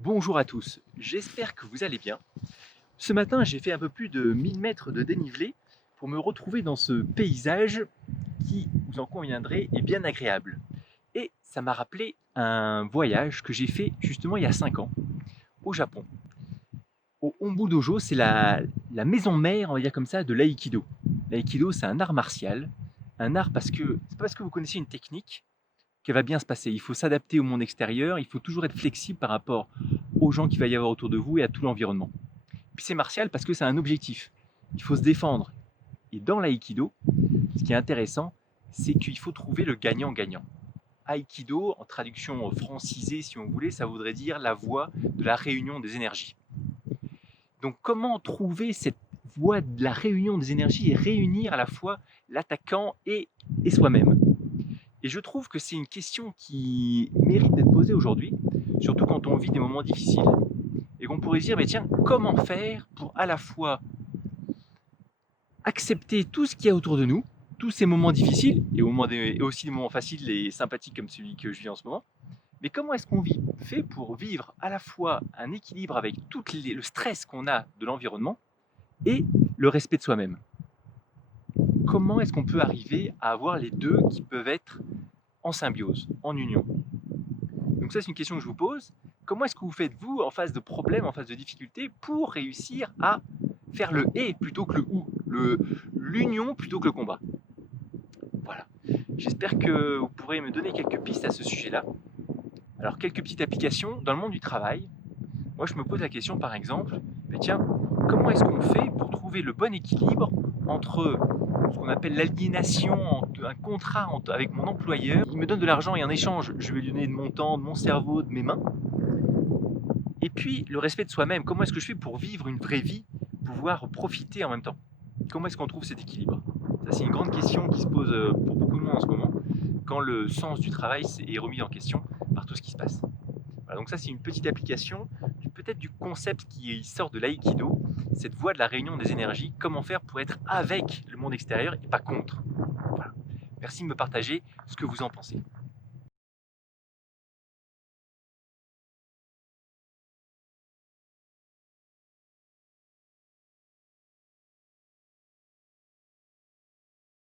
Bonjour à tous, j'espère que vous allez bien. Ce matin, j'ai fait un peu plus de 1000 mètres de dénivelé pour me retrouver dans ce paysage qui, vous en conviendrez, est bien agréable. Et ça m'a rappelé un voyage que j'ai fait justement il y a 5 ans au Japon. Au Hombu Dojo, c'est la maison mère, on va dire comme ça, de l'aïkido. L'aïkido, c'est un art martial, un art parce que c'est pas parce que vous connaissez une technique qu'elle va bien se passer. Il faut s'adapter au monde extérieur, il faut toujours être flexible par rapport aux gens qu'il va y avoir autour de vous et à tout l'environnement. Puis c'est martial parce que c'est un objectif. Il faut se défendre. Et dans l'aïkido, ce qui est intéressant, c'est qu'il faut trouver le gagnant-gagnant. Aïkido, en traduction francisée, si on voulait, ça voudrait dire la voie de la réunion des énergies. Donc comment trouver cette voie de la réunion des énergies et réunir à la fois l'attaquant et soi-même? Et je trouve que c'est une question qui mérite d'être posée aujourd'hui, surtout quand on vit des moments difficiles. Et qu'on pourrait se dire, mais tiens, comment faire pour à la fois accepter tout ce qu'il y a autour de nous, tous ces moments difficiles, et aussi des moments faciles et sympathiques comme celui que je vis en ce moment, mais comment est-ce qu'on fait pour vivre à la fois un équilibre avec le stress qu'on a de l'environnement et le respect de soi-même? Comment est-ce qu'on peut arriver à avoir les deux qui peuvent être en symbiose, en union? Donc ça, c'est une question que je vous pose. Comment est-ce que vous faites, vous, en face de problèmes, en face de difficultés, pour réussir à faire le et plutôt que le ou, l'union plutôt que le combat? Voilà. J'espère que vous pourrez me donner quelques pistes à ce sujet-là. Alors, quelques petites applications dans le monde du travail. Moi, je me pose la question, par exemple, mais tiens, comment est-ce qu'on fait pour trouver le bon équilibre entre ce qu'on appelle l'aliénation, un contrat avec mon employeur? Il me donne de l'argent et en échange, je vais lui donner de mon temps, de mon cerveau, de mes mains. Et puis, le respect de soi-même. Comment est-ce que je fais pour vivre une vraie vie, pouvoir profiter en même temps? Comment est-ce qu'on trouve cet équilibre? Ça, c'est une grande question qui se pose pour beaucoup de monde en ce moment, quand le sens du travail est remis en question par tout ce qui se passe. Voilà, donc ça, c'est une petite application, peut-être du concept qui sort de l'aïkido, cette voie de la réunion des énergies, comment faire pour être avec le monde extérieur et pas contre. Voilà. Merci de me partager ce que vous en pensez.